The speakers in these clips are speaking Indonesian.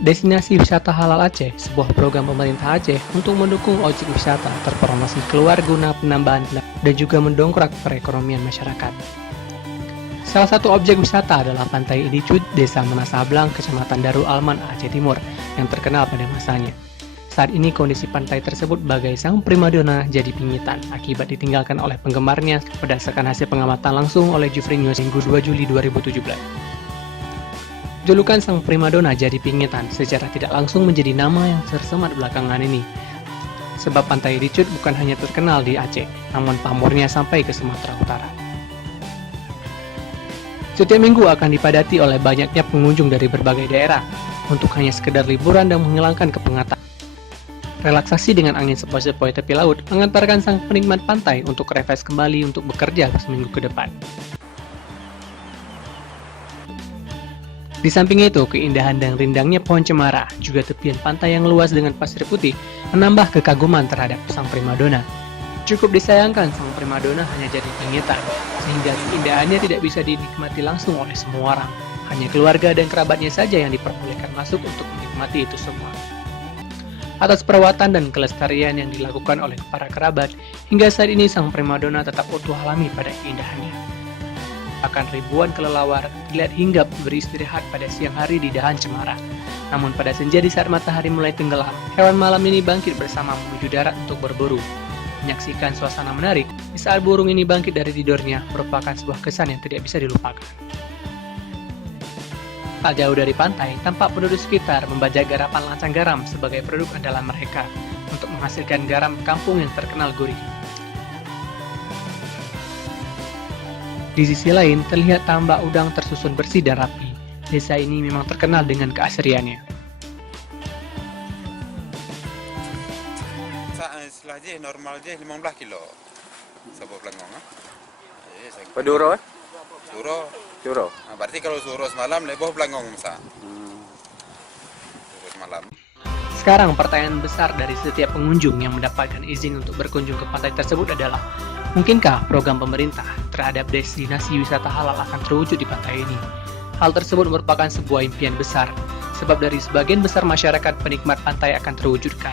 Destinasi Wisata Halal Aceh, sebuah program pemerintah Aceh untuk mendukung objek wisata terpromosi keluar guna penambahan dan juga mendongkrak perekonomian masyarakat. Salah satu objek wisata adalah Pantai Idicud, Desa Menasablang, Kecamatan Darul Alman, Aceh Timur, yang terkenal pada masanya. Saat ini kondisi pantai tersebut bagai sang primadona jadi pingitan akibat ditinggalkan oleh penggemarnya berdasarkan hasil pengamatan langsung oleh Jufri News Minggu 2 Juli 2017. Julukan sang primadona jadi pingitan secara tidak langsung menjadi nama yang tersemat belakangan ini. Sebab Pantai Idicud bukan hanya terkenal di Aceh, namun pamornya sampai ke Sumatera Utara. Setiap minggu akan dipadati oleh banyaknya pengunjung dari berbagai daerah untuk hanya sekedar liburan dan menghilangkan kepengatan. Relaksasi dengan angin sepoi-sepoi tepi laut mengantarkan sang penikmat pantai untuk refresh kembali untuk bekerja seminggu ke depan. Di samping itu, keindahan dan rindangnya pohon cemara, juga tepian pantai yang luas dengan pasir putih, menambah kekaguman terhadap sang primadona. Cukup disayangkan sang primadona hanya jadi pingitan, sehingga keindahannya tidak bisa dinikmati langsung oleh semua orang. Hanya keluarga dan kerabatnya saja yang diperbolehkan masuk untuk menikmati itu semua. Atas perawatan dan kelestarian yang dilakukan oleh para kerabat, hingga saat ini sang primadona tetap utuh alami pada keindahannya. Akan ribuan kelelawar terlihat hinggap beristirahat pada siang hari di dahan cemara. Namun pada senja di saat matahari mulai tenggelam, hewan malam ini bangkit bersama menuju darat untuk berburu. Menyaksikan suasana menarik di saat burung ini bangkit dari tidurnya merupakan sebuah kesan yang tidak bisa dilupakan. Tak jauh dari pantai, tampak penduduk sekitar membajak garapan lancang garam sebagai produk andalan mereka untuk menghasilkan garam kampung yang terkenal gurih. Di sisi lain, terlihat tambak udang tersusun bersih dan rapi. Desa ini memang terkenal dengan keasriannya. Setelah je normal je 15 kilo. Sabuk pelangong. Peduro eh? Suro. Nah, berarti kalau suro semalam leboh pelangong masa. Suro semalam. Sekarang pertanyaan besar dari setiap pengunjung yang mendapatkan izin untuk berkunjung ke pantai tersebut adalah, mungkinkah program pemerintah terhadap destinasi wisata halal akan terwujud di pantai ini? Hal tersebut merupakan sebuah impian besar, sebab dari sebagian besar masyarakat penikmat pantai akan terwujudkan.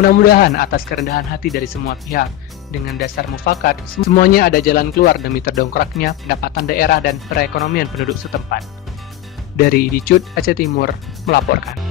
Mudah-mudahan atas kerendahan hati dari semua pihak, dengan dasar mufakat, semuanya ada jalan keluar demi terdongkraknya pendapatan daerah dan perekonomian penduduk setempat. Dari Idicud, Aceh Timur, melaporkan.